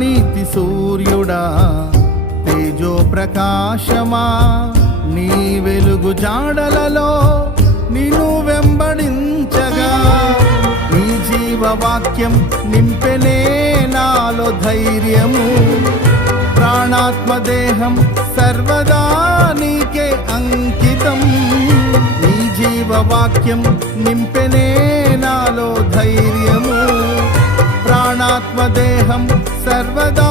నీతి సూర్యుడా తేజో ప్రకాశమా, నీ వెలుగు జాడలలో నిన్ను వెంబడించగా, నీ జీవవాక్యం నింపెనే నాలో ధైర్యము, ప్రాణాత్మదేహం సర్వదా నీకే అంకితం. నీ జీవవాక్యం నింపెనే నాలో ధైర్యము, ప్రాణాత్మదేహం సర్వదా